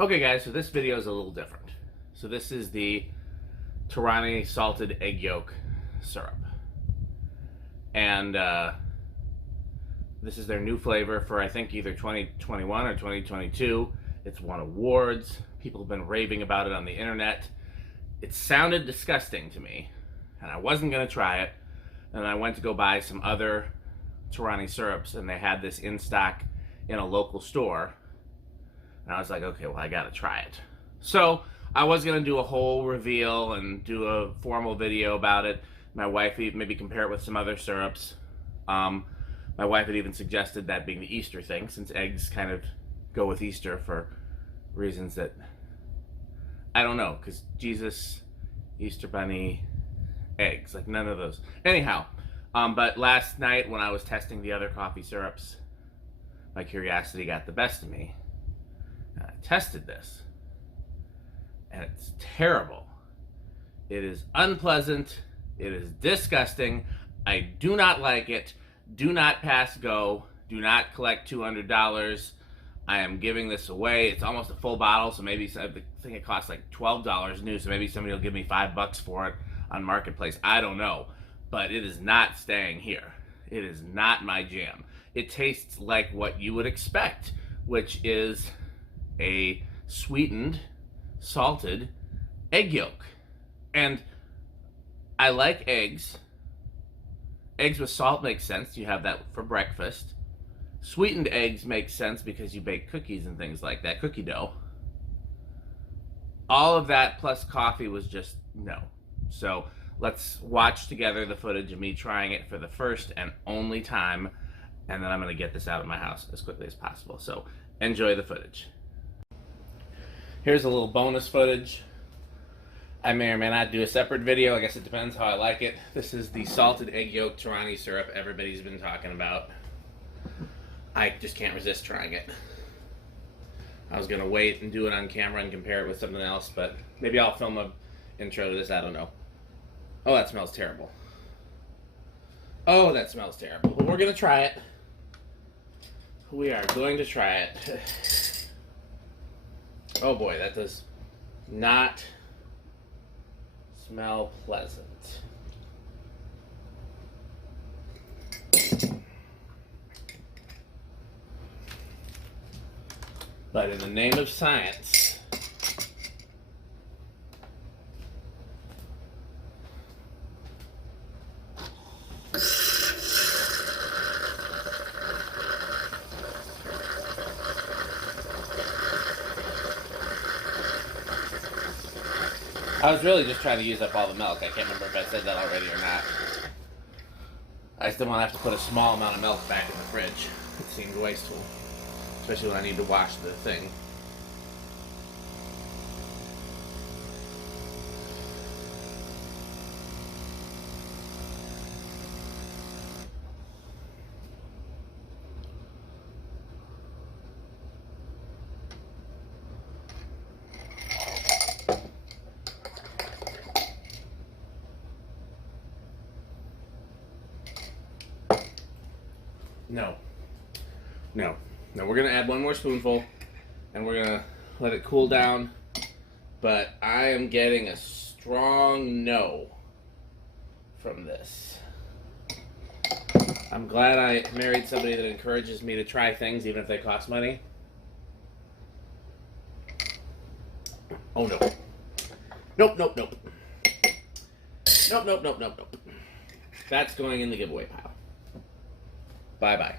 Okay guys, so this video is a little different. So this is the Torani salted egg yolk syrup. And this is their new flavor for I think either 2021 or 2022. It's won awards. People have been raving about it on the internet. It sounded disgusting to me, and I wasn't gonna try it. And I went to go buy some other Torani syrups, and they had this in stock in a local store. And I was like, okay, well, I gotta try it. So I was gonna do a whole reveal and do a formal video about it. My wife maybe compare it with some other syrups. My wife had even suggested that being the Easter thing, since eggs kind of go with Easter for reasons that I don't know, because Jesus, Easter Bunny, eggs, like none of those. Anyhow, but last night when I was testing the other coffee syrups, my curiosity got the best of me. And I tested this, and it's terrible. It is unpleasant. It is disgusting. I do not like it. Do not pass go. Do not collect $200. I am giving this away. It's almost a full bottle, so maybe I think it costs like $12 new, so maybe somebody will give me $5 for it on Marketplace. I don't know, but it is not staying here. It is not my jam. It tastes like what you would expect, which is a sweetened, salted egg yolk. And I like eggs. Eggs with salt makes sense. You have that for breakfast. Sweetened eggs make sense because you bake cookies and things like that, cookie dough. All of that plus coffee was just no. So let's watch together the footage of me trying it for the first and only time, and then I'm going to get this out of my house as quickly as possible. So enjoy the footage. Here's a little bonus footage. I may or may not do a separate video. I guess it depends how I like it. This is the salted egg yolk Torani syrup everybody's been talking about. I just can't resist trying it. I was gonna wait and do it on camera and compare it with something else, but maybe I'll film an intro to this, I don't know. Oh, that smells terrible. Oh, that smells terrible. But we're gonna try it. We are going to try it. Oh boy, that does not smell pleasant. But in the name of science, I was really just trying to use up all the milk. I can't remember if I said that already or not. I still want to have to put a small amount of milk back in the fridge. It seemed wasteful, especially when I need to wash the thing. No, we're going to add one more spoonful, and we're going to let it cool down, but I am getting a strong no from this. I'm glad I married somebody that encourages me to try things, even if they cost money. Oh, no. Nope. Nope. That's going in the giveaway pile. Bye-bye.